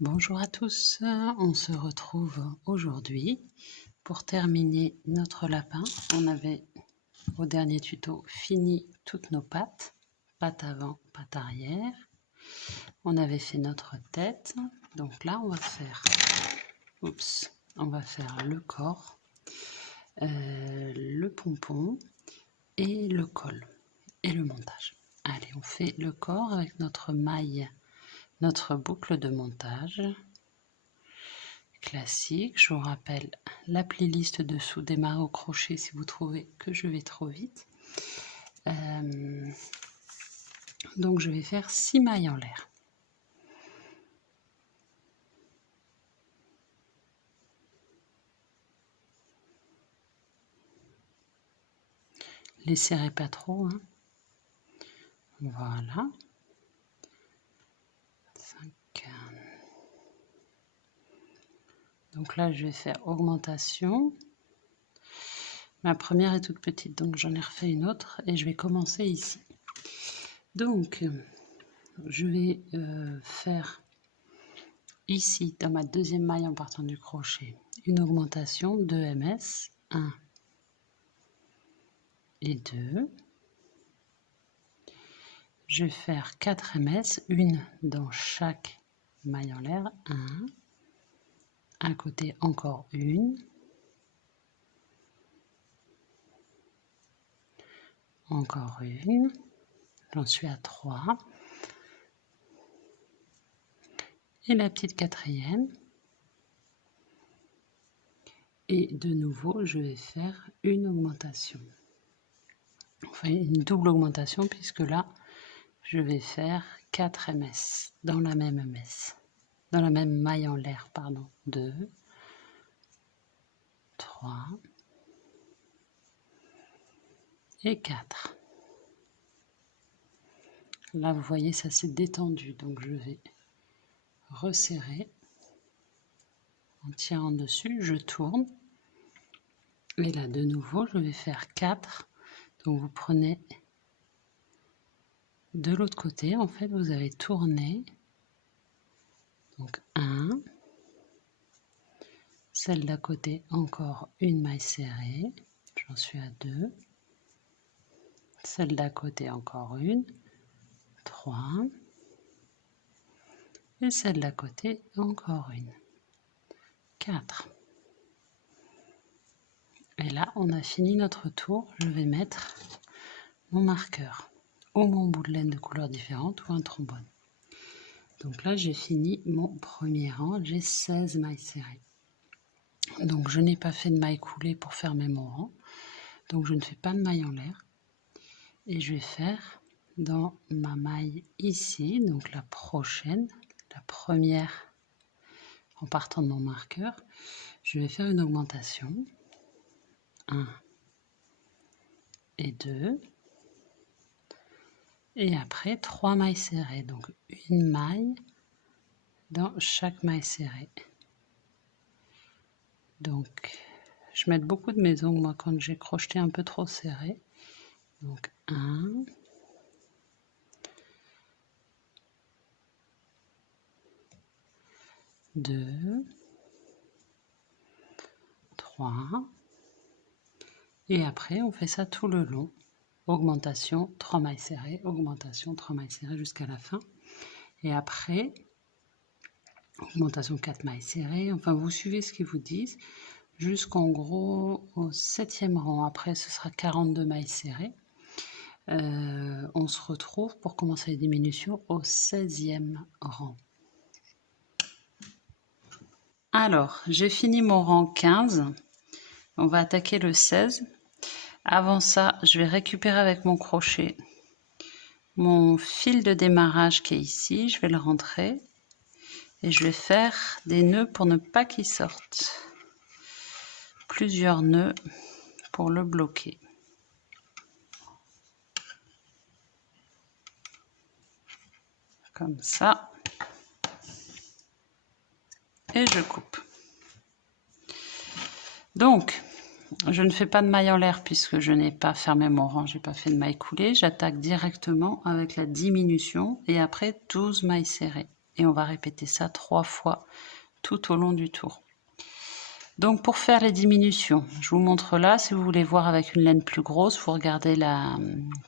Bonjour à tous, on se retrouve aujourd'hui pour terminer notre lapin. On avait au dernier tuto fini toutes nos pattes, pattes avant, pattes arrière. On avait fait notre tête, donc là on va faire, on va faire le corps, le pompon et le col et le montage. Allez, on fait le corps avec notre maille, notre boucle de montage classique. Je vous rappelle la playlist dessous, démarrer au crochet si vous trouvez que je vais trop vite. Donc je vais faire 6 mailles en l'air. Les serrez pas trop, hein. Voilà. 5. Donc là je vais faire augmentation. Ma première est toute petite, donc j'en ai refait une autre et je vais commencer ici. Donc je vais faire ici, dans ma deuxième maille en partant du crochet, une augmentation de ms, 1 et 2. Je vais faire 4 ms, une dans chaque maille en l'air, 1, un côté encore une, encore une, j'en suis à 3, et la petite quatrième, et de nouveau je vais faire une augmentation, enfin une double augmentation puisque là je vais faire 4 ms dans la même ms, dans la même maille en l'air, pardon, 2, 3 et 4. Là vous voyez ça s'est détendu, donc je vais resserrer en tirant dessus, je tourne et là de nouveau je vais faire 4. Donc vous prenez de l'autre côté, en fait vous avez tourné, donc 1, celle d'à côté encore une maille serrée, j'en suis à 2, celle d'à côté encore une, 3, et celle d'à côté encore une, 4. Et là on a fini notre tour. Je vais mettre mon marqueur ou mon bout de laine de couleur différente ou un trombone. Donc là j'ai fini mon premier rang, j'ai 16 mailles serrées. Donc je n'ai pas fait de maille coulée pour fermer mon rang, donc je ne fais pas de maille en l'air, et je vais faire dans ma maille ici, donc la prochaine, la première en partant de mon marqueur, je vais faire une augmentation, 1 et 2, et après 3 mailles serrées, donc une maille dans chaque maille serrée. Donc je mets beaucoup de mes ongles moi quand j'ai crocheté un peu trop serré. Donc 1, 2, 3, et après on fait ça tout le long. Augmentation, 3 mailles serrées, augmentation, 3 mailles serrées jusqu'à la fin. Et après, augmentation 4 mailles serrées, enfin vous suivez ce qu'ils vous disent, jusqu'en gros au 7e rang. Après ce sera 42 mailles serrées. On se retrouve pour commencer les diminutions au 16e rang. Alors, j'ai fini mon rang 15. On va attaquer le 16. Avant ça, je vais récupérer avec mon crochet mon fil de démarrage qui est ici. Je vais le rentrer et je vais faire des nœuds pour ne pas qu'il sorte. Plusieurs nœuds pour le bloquer. Comme ça. Et je coupe. Donc, je ne fais pas de maille en l'air puisque je n'ai pas fermé mon rang, je n'ai pas fait de maille coulée. J'attaque directement avec la diminution et après 12 mailles serrées. et on va répéter ça 3 fois tout au long du tour. Donc pour faire les diminutions, je vous montre là, si vous voulez voir avec une laine plus grosse, vous regardez la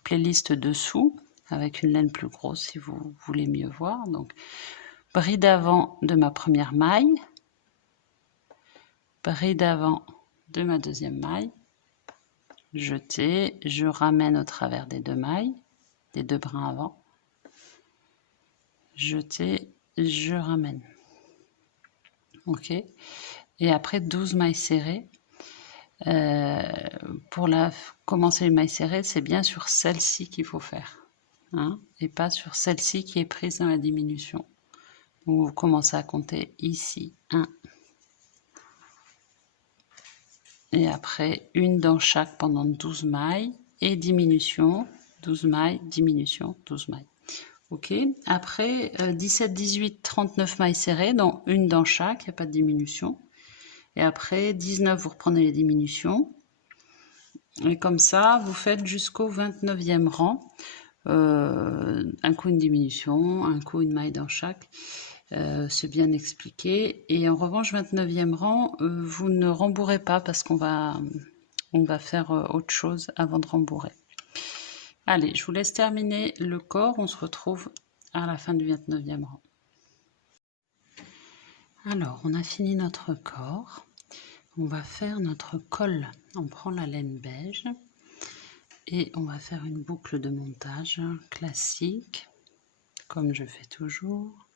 playlist dessous avec une laine plus grosse si vous voulez mieux voir. Donc bride avant de ma première maille, bride avant de ma deuxième maille, jeter, je ramène au travers des deux mailles, des deux brins avant, jeter, je ramène. Ok, et après 12 mailles serrées. Pour commencer les mailles serrées, c'est bien sur celle-ci qu'il faut faire, hein, et pas sur celle-ci qui est prise dans la diminution. Donc vous commencez à compter ici, 1, et après une dans chaque pendant 12 mailles, et diminution, 12 mailles, diminution, 12 mailles. Ok, après 17, 18, 39 mailles serrées, donc une dans chaque, il n'y a pas de diminution. Et après 19, vous reprenez les diminutions. Et comme ça, vous faites jusqu'au 29e rang. Un coup une diminution, un coup une maille dans chaque. C'est bien expliqué. Et en revanche, 29e rang, vous ne rembourrez pas parce qu'on va faire autre chose avant de rembourrer. Allez, je vous laisse terminer le corps. On se retrouve à la fin du 29e rang. Alors, on a fini notre corps. On va faire notre col. On prend la laine beige et on va faire une boucle de montage classique, comme je fais toujours.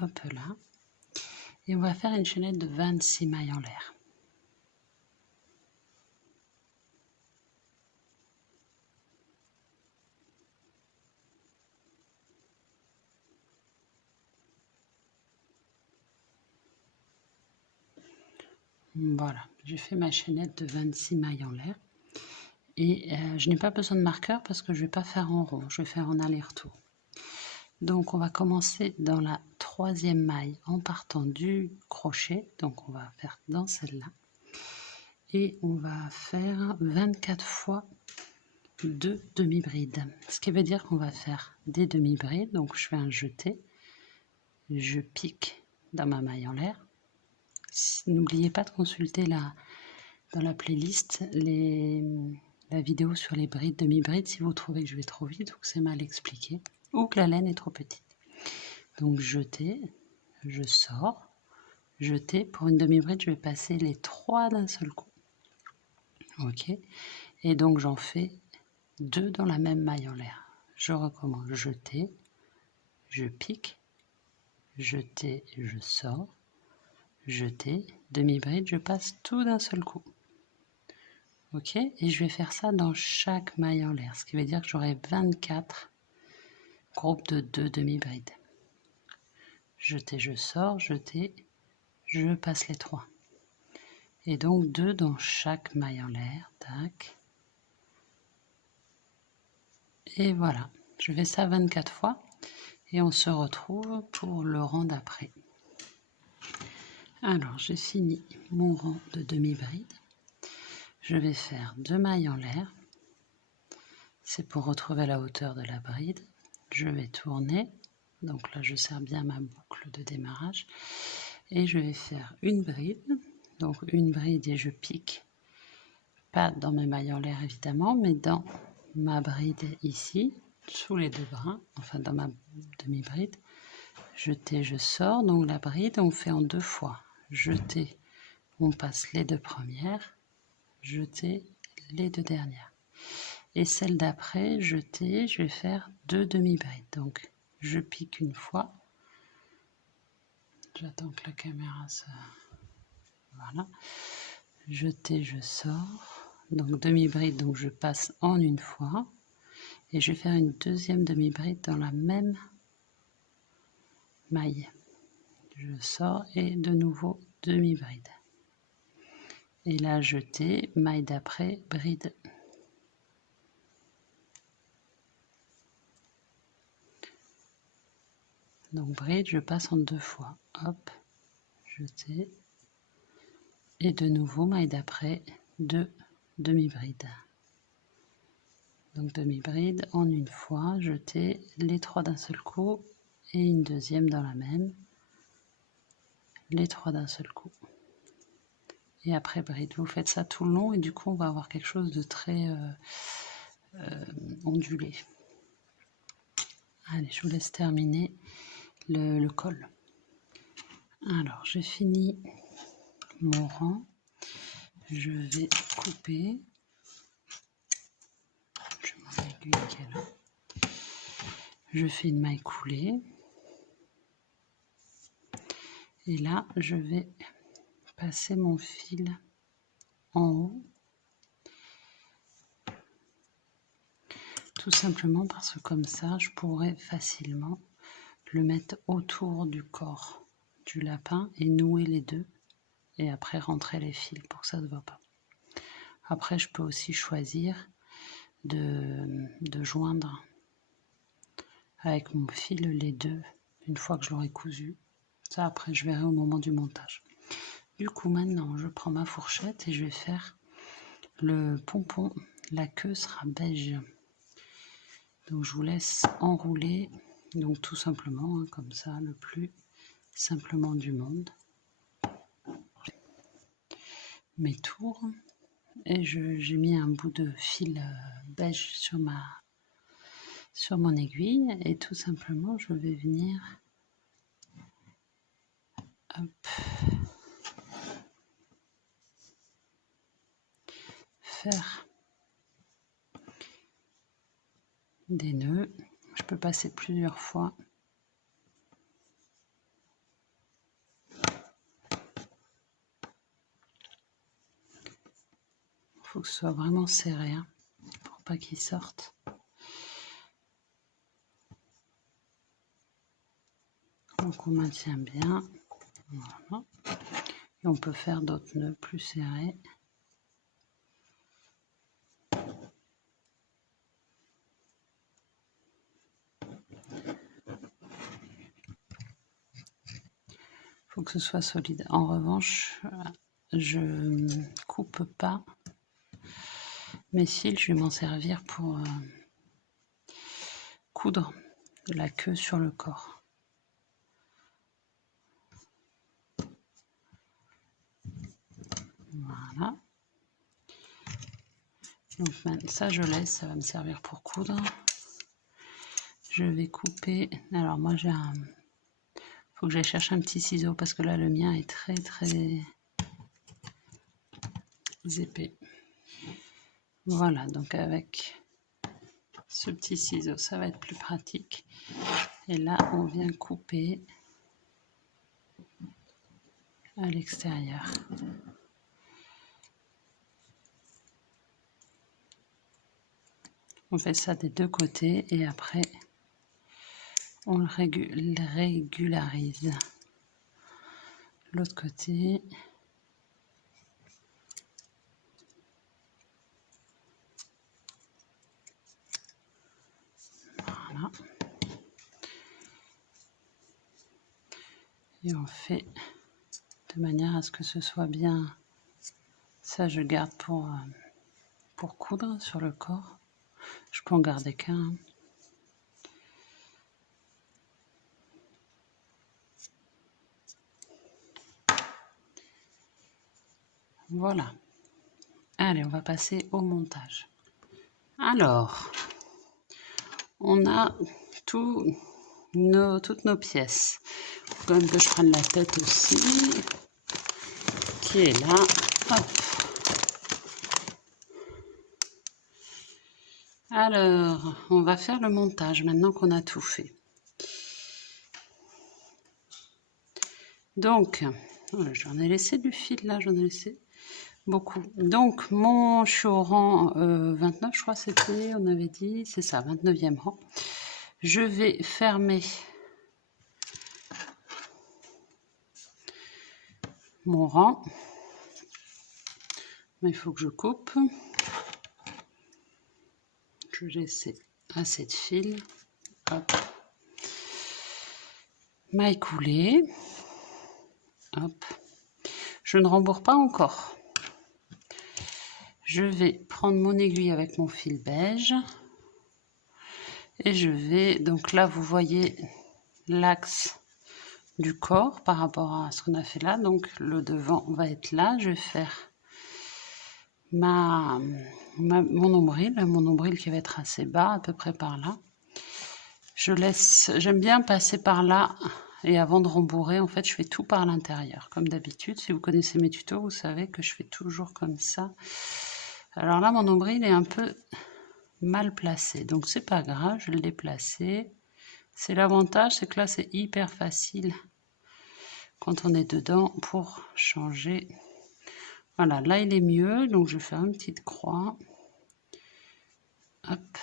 Hop là. Et on va faire une chaînette de 26 mailles en l'air. Voilà, j'ai fait ma chaînette de 26 mailles en l'air. Et je n'ai pas besoin de marqueur parce que je ne vais pas faire en rond, je vais faire en aller-retour. Donc on va commencer dans la 3e maille en partant du crochet. Donc on va faire dans celle-là. Et on va faire 24 fois 2 demi-brides. Ce qui veut dire qu'on va faire des demi-brides. Donc je fais un jeté. Je pique dans ma maille en l'air. N'oubliez pas de consulter dans la playlist la vidéo sur les brides, demi-brides, si vous trouvez que je vais trop vite ou que c'est mal expliqué, ou que la laine est trop petite. Donc jeter, je sors, jeter. Pour une demi-bride, je vais passer les 3 d'un seul coup. Ok. Et donc j'en fais 2 dans la même maille en l'air. Je recommence, jeter, je pique, jeter, je sors, jeter, demi-bride, je passe tout d'un seul coup. Ok, et je vais faire ça dans chaque maille en l'air, ce qui veut dire que j'aurai 24 groupes de 2 demi-brides. Jeter, je sors, jeter, je passe les 3. Et donc 2 dans chaque maille en l'air, tac. Et voilà, je fais ça 24 fois et on se retrouve pour le rang d'après. Alors j'ai fini mon rang de demi-bride. Je vais faire 2 mailles en l'air. C'est pour retrouver la hauteur de la bride. Je vais tourner. Donc là, je serre bien ma boucle de démarrage. Et je vais faire une bride. Donc une bride et je pique. Pas dans mes mailles en l'air évidemment, mais dans ma bride ici, sous les 2 brins, enfin dans ma demi-bride. Jeter, je sors. Donc la bride, on fait en 2 fois. Jeter, on passe les 2 premières. Jeter, les 2 dernières. Et celle d'après, jeter, je vais faire 2 demi-brides. Donc je pique une fois. J'attends que la caméra se... Voilà. Jeter, je sors. Donc demi-bride, donc je passe en une fois. Et je vais faire une deuxième demi-bride dans la même maille. Je sors et de nouveau demi-bride. Et là, jeter, maille d'après, bride. Donc bride, je passe en 2 fois. Hop, jeter. Et de nouveau, maille d'après, 2 demi-brides. Donc demi-bride en une fois, jeter les 3 d'un seul coup et une deuxième dans la même, les 3 d'un seul coup. Et après bride, vous faites ça tout le long et du coup on va avoir quelque chose de très ondulé. Allez, je vous laisse terminer le col. Alors j'ai fini mon rang, je vais couper, je mets mon aiguille qui est là, je fais une maille coulée et là je vais passer mon fil en haut, tout simplement parce que comme ça je pourrais facilement le mettre autour du corps du lapin et nouer les deux et après rentrer les fils pour que ça ne se voit pas. Après je peux aussi choisir de joindre avec mon fil les deux une fois que je l'aurai cousu. Ça après je verrai au moment du montage. Du coup maintenant je prends ma fourchette et je vais faire le pompon. La queue sera beige. Donc je vous laisse enrouler, donc tout simplement comme ça, le plus simplement du monde. Mes tours et j'ai mis un bout de fil beige sur mon aiguille et tout simplement je vais venir faire des nœuds. Je peux passer plusieurs fois. Il faut que ce soit vraiment serré pour pas qu'il sorte. Donc on maintient bien. Voilà. Et on peut faire d'autres nœuds plus serrés. Faut que ce soit solide. En revanche, je coupe pas mes fils, je vais m'en servir pour coudre la queue sur le corps. Voilà. Donc ça je laisse, ça va me servir pour coudre. Je vais couper. Alors moi j'ai un... faut que j'aille chercher un petit ciseau parce que là le mien est très épais. Voilà, donc avec ce petit ciseau ça va être plus pratique. Et là on vient couper à l'extérieur. On fait ça des deux côtés et après on le régularise. L'autre côté. Voilà. Et on fait de manière à ce que ce soit bien. Ça je garde pour coudre sur le corps. Je peux en garder qu'un. Voilà. Allez, on va passer au montage. Alors, on a toutes nos pièces. Il faut quand même que je prenne la tête aussi, qui est là. Hop. Alors, on va faire le montage maintenant qu'on a tout fait. Donc, j'en ai laissé du fil là, j'en ai laissé beaucoup. Donc, je suis au rang 29, je crois c'était, on avait dit, c'est ça, 29e rang. Je vais fermer mon rang. Mais il faut que je coupe. Je vais laisser assez de fil. Hop. Maille coulée. Hop. Je ne rembourre pas encore. Je vais prendre mon aiguille avec mon fil beige. Et je vais, donc là vous voyez, l'axe du corps par rapport à ce qu'on a fait là. Donc le devant va être là. Je vais faire mon nombril qui va être assez bas, à peu près par là. J'aime bien passer par là et avant de rembourrer, en fait, je fais tout par l'intérieur, comme d'habitude. Si vous connaissez mes tutos, vous savez que je fais toujours comme ça. Alors là, mon nombril est un peu mal placé, donc c'est pas grave, je vais le déplacer. C'est l'avantage, c'est que là, c'est hyper facile quand on est dedans pour changer. Voilà, là, il est mieux, donc je vais faire une petite croix. Hop.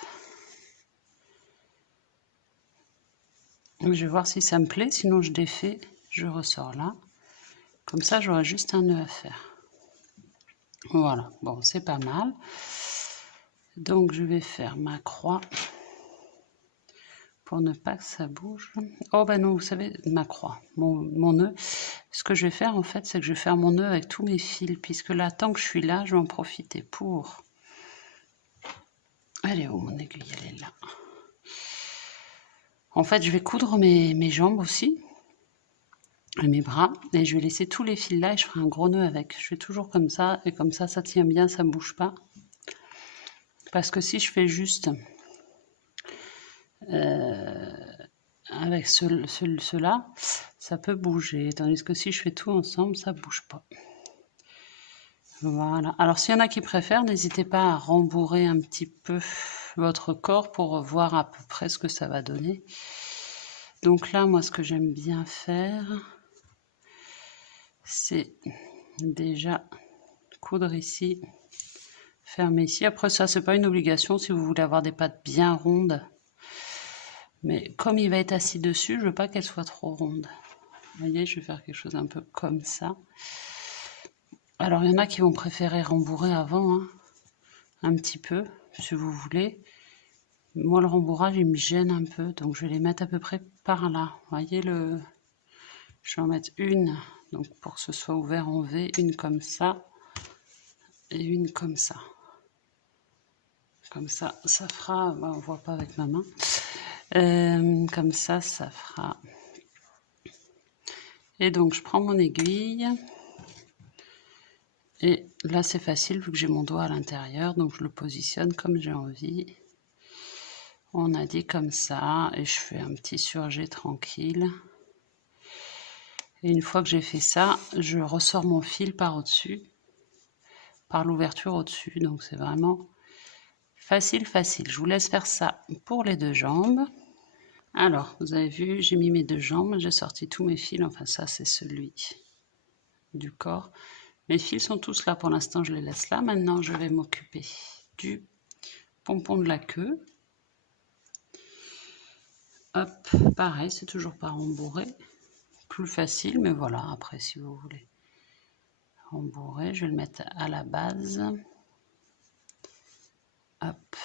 Je vais voir si ça me plaît, sinon je défais, je ressors là. Comme ça, j'aurai juste un nœud à faire. Voilà, bon, c'est pas mal. Donc, je vais faire ma croix pour ne pas que ça bouge. Oh, ben non, vous savez, ma croix, mon nœud. Ce que je vais faire, en fait, c'est que je vais faire mon nœud avec tous mes fils, puisque là, tant que je suis là, je vais en profiter pour... Elle est où, mon aiguille? Elle est là. En fait, je vais coudre mes jambes aussi, et mes bras, et je vais laisser tous les fils là, et je ferai un gros nœud avec. Je fais toujours comme ça, et comme ça tient bien, ça ne bouge pas. Parce que si je fais juste avec ceux-là, ça peut bouger. Tandis que si je fais tout ensemble, ça ne bouge pas. Voilà. Alors s'il y en a qui préfèrent, n'hésitez pas à rembourrer un petit peu votre corps pour voir à peu près ce que ça va donner. Donc là, moi, ce que j'aime bien faire, c'est déjà coudre ici, fermer ici. Après ça, c'est pas une obligation si vous voulez avoir des pattes bien rondes. Mais comme il va être assis dessus, je veux pas qu'elle soit trop ronde. Vous voyez, je vais faire quelque chose un peu comme ça. Alors, il y en a qui vont préférer rembourrer avant, hein, un petit peu, si vous voulez. Moi, le rembourrage, il me gêne un peu, donc je vais les mettre à peu près par là. Vous voyez, je vais en mettre une, donc pour que ce soit ouvert en V, une comme ça, et une comme ça. Comme ça, ça fera, on ne voit pas avec ma main, comme ça fera. Et donc, je prends mon aiguille. Et là, c'est facile vu que j'ai mon doigt à l'intérieur, donc je le positionne comme j'ai envie. On a dit comme ça, et je fais un petit surjet tranquille. Et une fois que j'ai fait ça, je ressors mon fil par au-dessus, par l'ouverture au-dessus. Donc c'est vraiment facile, facile. Je vous laisse faire ça pour les deux jambes. Alors, vous avez vu, j'ai mis mes deux jambes, j'ai sorti tous mes fils. Enfin, ça, c'est celui du corps. Mes fils sont tous là pour l'instant, je les laisse là. Maintenant, je vais m'occuper du pompon de la queue. Hop, pareil, c'est toujours pas rembourré. Plus facile, mais voilà, après, si vous voulez rembourrer, je vais le mettre à la base. Hop,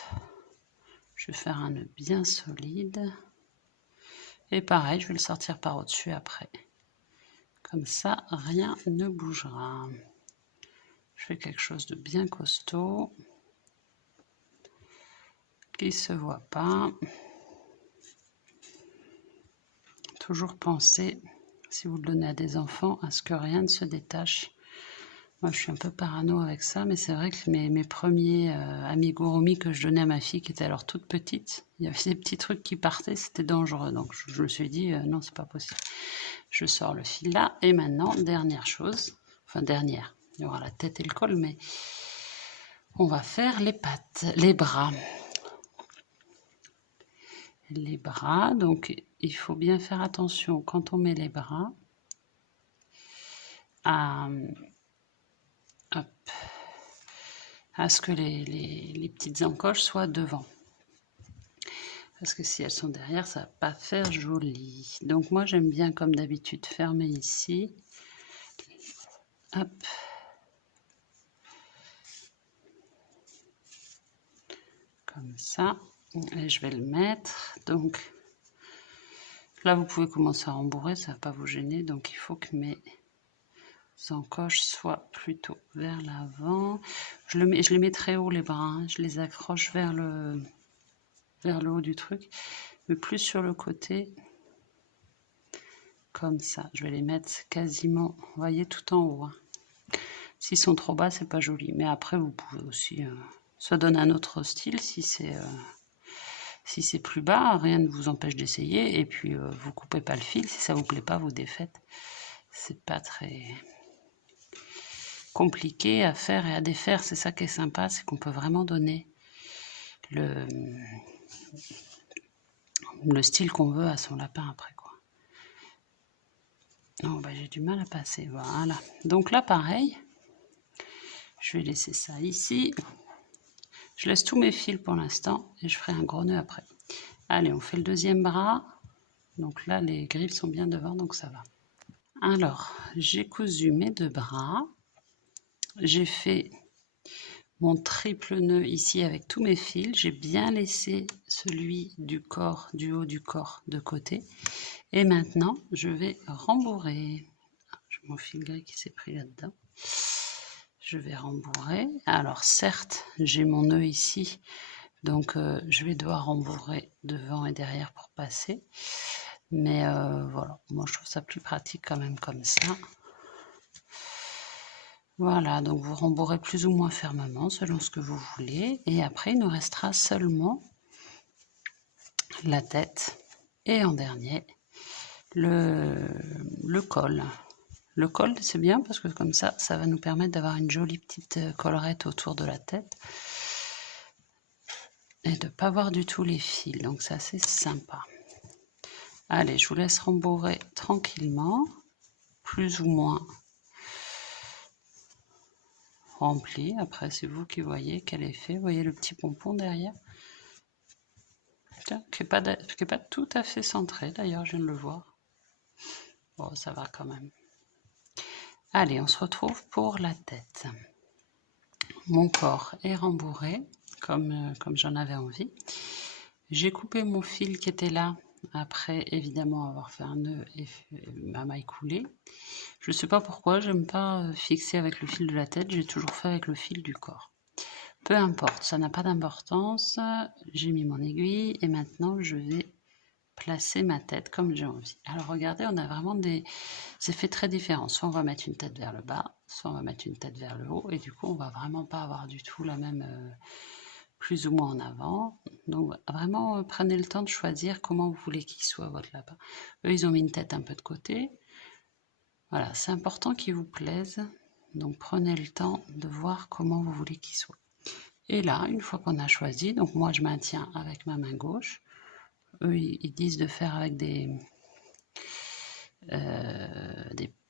je vais faire un nœud bien solide. Et pareil, je vais le sortir par au-dessus après. Comme ça, rien ne bougera. Je fais quelque chose de bien costaud, qui ne se voit pas. Toujours penser, si vous le donnez à des enfants, à ce que rien ne se détache. Moi, je suis un peu parano avec ça, mais c'est vrai que mes premiers amigurumi que je donnais à ma fille, qui était alors toute petite, il y avait des petits trucs qui partaient, c'était dangereux. Donc, je me suis dit, non, c'est pas possible. Je sors le fil là, et maintenant, dernière chose, enfin dernière, il y aura la tête et le col, mais on va faire les pattes, les bras. Les bras, donc il faut bien faire attention quand on met les bras à ce que les petites encoches soient devant. Parce que si elles sont derrière, ça ne va pas faire joli. Donc moi, j'aime bien, comme d'habitude, fermer ici. Hop. Comme ça. Et je vais le mettre. Donc là, vous pouvez commencer à rembourrer, ça ne va pas vous gêner. Donc il faut que mes encoches soient plutôt vers l'avant. Je les mets très haut, les bras. Hein. Je les accroche vers le haut du truc. Mais plus sur le côté comme ça. Je vais les mettre quasiment, vous voyez, tout en haut. Hein. S'ils sont trop bas, c'est pas joli. Mais après, vous pouvez aussi se donner un autre style si c'est plus bas. Rien ne vous empêche d'essayer. Et puis, vous coupez pas le fil. Si ça vous plaît pas, vous défaites. C'est pas très compliqué à faire et à défaire. C'est ça qui est sympa, c'est qu'on peut vraiment donner le style qu'on veut à son lapin après, quoi. Oh, bah, j'ai du mal à passer. Voilà. Donc là, pareil. Je vais laisser ça ici. Je laisse tous mes fils pour l'instant et je ferai un gros nœud après. Allez, on fait le deuxième bras. Donc là, les griffes sont bien devant, donc ça va. Alors, j'ai cousu mes 2 bras. J'ai fait mon triple nœud ici avec tous mes fils. J'ai bien laissé celui du corps, du haut du corps de côté. Et maintenant, je vais rembourrer. J'ai mon fil gris qui s'est pris là-dedans. Je vais rembourrer. Alors certes, j'ai mon nœud ici, donc je vais devoir rembourrer devant et derrière pour passer. Mais voilà, moi je trouve ça plus pratique quand même comme ça. Voilà, donc vous rembourrez plus ou moins fermement selon ce que vous voulez. Et après, il nous restera seulement la tête. Et en dernier, le col. Le col, c'est bien parce que comme ça va nous permettre d'avoir une jolie petite collerette autour de la tête. Et de ne pas voir du tout les fils. Donc c'est assez sympa. Allez, je vous laisse rembourrer tranquillement. Plus ou moins rempli. Après, c'est vous qui voyez quel effet. Vous voyez le petit pompon derrière, qui n'est pas tout à fait centré. D'ailleurs, je viens de le voir. Bon, ça va quand même. Allez, on se retrouve pour la tête. Mon corps est rembourré, comme j'en avais envie. J'ai coupé mon fil qui était là, après évidemment avoir fait un nœud et ma maille coulée. Je ne sais pas pourquoi, j'aime pas fixer avec le fil de la tête, j'ai toujours fait avec le fil du corps. Peu importe, ça n'a pas d'importance. J'ai mis mon aiguille et maintenant je vais placer ma tête comme j'ai envie. Alors regardez, on a vraiment des effets très différents. Soit on va mettre une tête vers le bas, soit on va mettre une tête vers le haut et du coup on va vraiment pas avoir du tout la même plus ou moins en avant. Donc vraiment prenez le temps de choisir comment vous voulez qu'il soit votre lapin. Eux ils ont mis une tête un peu de côté. Voilà, c'est important qu'il vous plaise. Donc prenez le temps de voir comment vous voulez qu'il soit. Et là, une fois qu'on a choisi, donc moi je maintiens avec ma main gauche. Eux, ils disent de faire avec des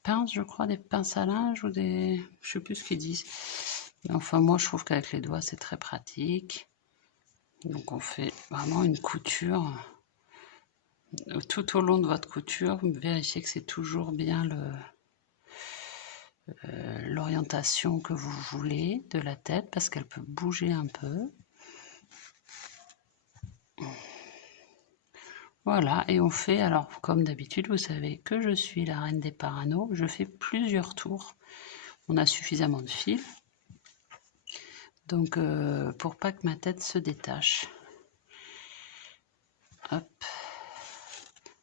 pinces, je crois, des pinces à linge ou des... Je sais plus ce qu'ils disent. Mais enfin, moi je trouve qu'avec les doigts, c'est très pratique. Donc on fait vraiment une couture. Tout au long de votre couture, vérifiez que c'est toujours bien l'orientation que vous voulez de la tête parce qu'elle peut bouger un peu. Voilà, et on fait, alors comme d'habitude, vous savez que je suis la reine des paranos, je fais plusieurs tours. On a suffisamment de fil, donc pour pas que ma tête se détache. Hop.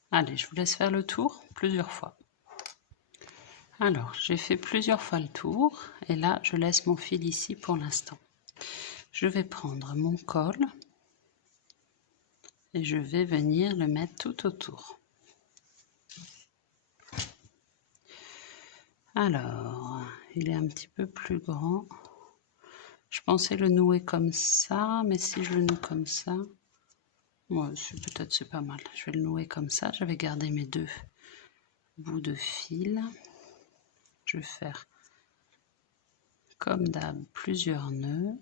Allez, je vous laisse faire le tour plusieurs fois. Alors, j'ai fait plusieurs fois le tour, et là, je laisse mon fil ici pour l'instant. Je vais prendre mon col, et je vais venir le mettre tout autour. Alors, il est un petit peu plus grand. Je pensais le nouer comme ça, mais si je le noue comme ça, ouais, peut-être c'est pas mal. Je vais le nouer comme ça. Je vais garder mes 2 bouts de fil. Je vais faire comme d'hab plusieurs nœuds.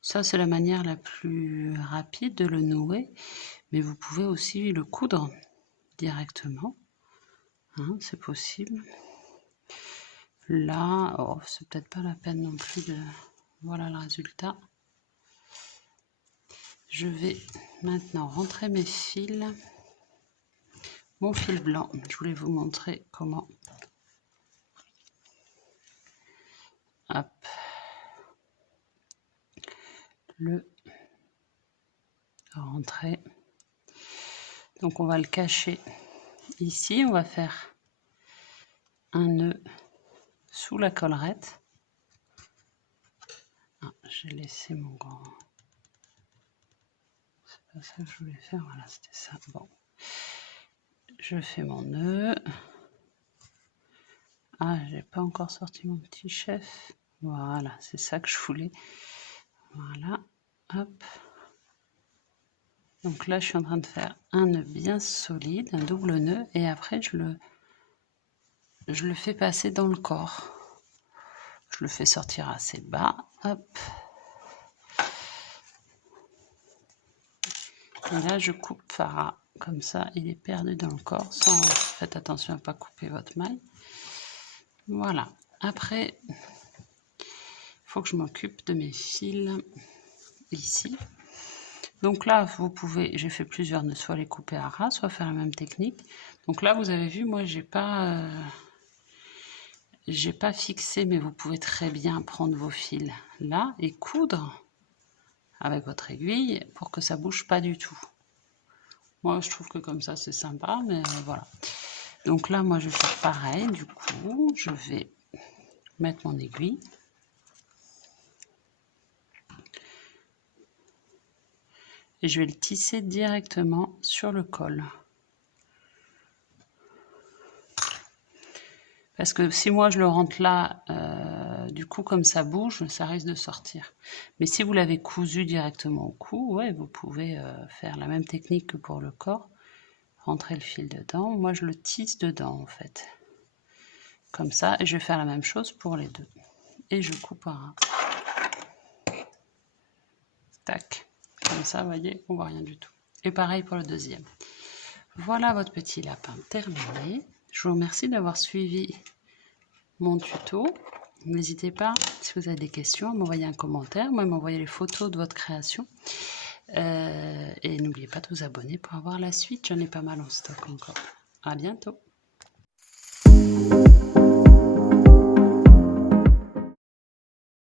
Ça, c'est la manière la plus rapide de le nouer, mais vous pouvez aussi le coudre directement. Hein, c'est possible. Là, oh, c'est peut-être pas la peine non plus de... Voilà le résultat. Je vais maintenant rentrer mes fils. Mon fil blanc, je voulais vous montrer comment. Hop. Le rentrer. Donc on va le cacher ici. On va faire un nœud sous la collerette. Ah, j'ai laissé mon grand. C'est pas ça que je voulais faire. Voilà, c'était ça. Bon, je fais mon nœud. Ah, j'ai pas encore sorti mon petit chef. Voilà, c'est ça que je voulais. Voilà, hop. Donc là, je suis en train de faire un nœud bien solide, un double nœud, et après je le fais passer dans le corps. Je le fais sortir assez bas, hop. Et là, je coupe comme ça, il est perdu dans le corps. Faites attention à ne pas couper votre maille. Voilà. Après, il faut que je m'occupe de mes fils ici. Donc là, vous pouvez, j'ai fait plusieurs nœuds, soit les couper à ras, soit faire la même technique. Donc là, vous avez vu, moi, j'ai pas fixé, mais vous pouvez très bien prendre vos fils là et coudre avec votre aiguille pour que ça bouge pas du tout. Moi, je trouve que comme ça, c'est sympa, mais voilà. Donc là, moi, je vais faire pareil. Du coup, je vais mettre mon aiguille. Et je vais le tisser directement sur le col. Parce que si moi, je le rentre là, du coup, comme ça bouge, ça risque de sortir. Mais si vous l'avez cousu directement au cou, ouais, vous pouvez faire la même technique que pour le corps. Rentrer le fil dedans. Moi, je le tisse dedans, en fait. Comme ça, et je vais faire la même chose pour les deux. Et je coupe à ras. Tac. Comme ça, vous voyez, on voit rien du tout. Et pareil pour le deuxième. Voilà votre petit lapin terminé. Je vous remercie d'avoir suivi mon tuto. N'hésitez pas, si vous avez des questions, à m'envoyer un commentaire, moi m'envoyer les photos de votre création. Et n'oubliez pas de vous abonner pour avoir la suite. J'en ai pas mal en stock encore. À bientôt.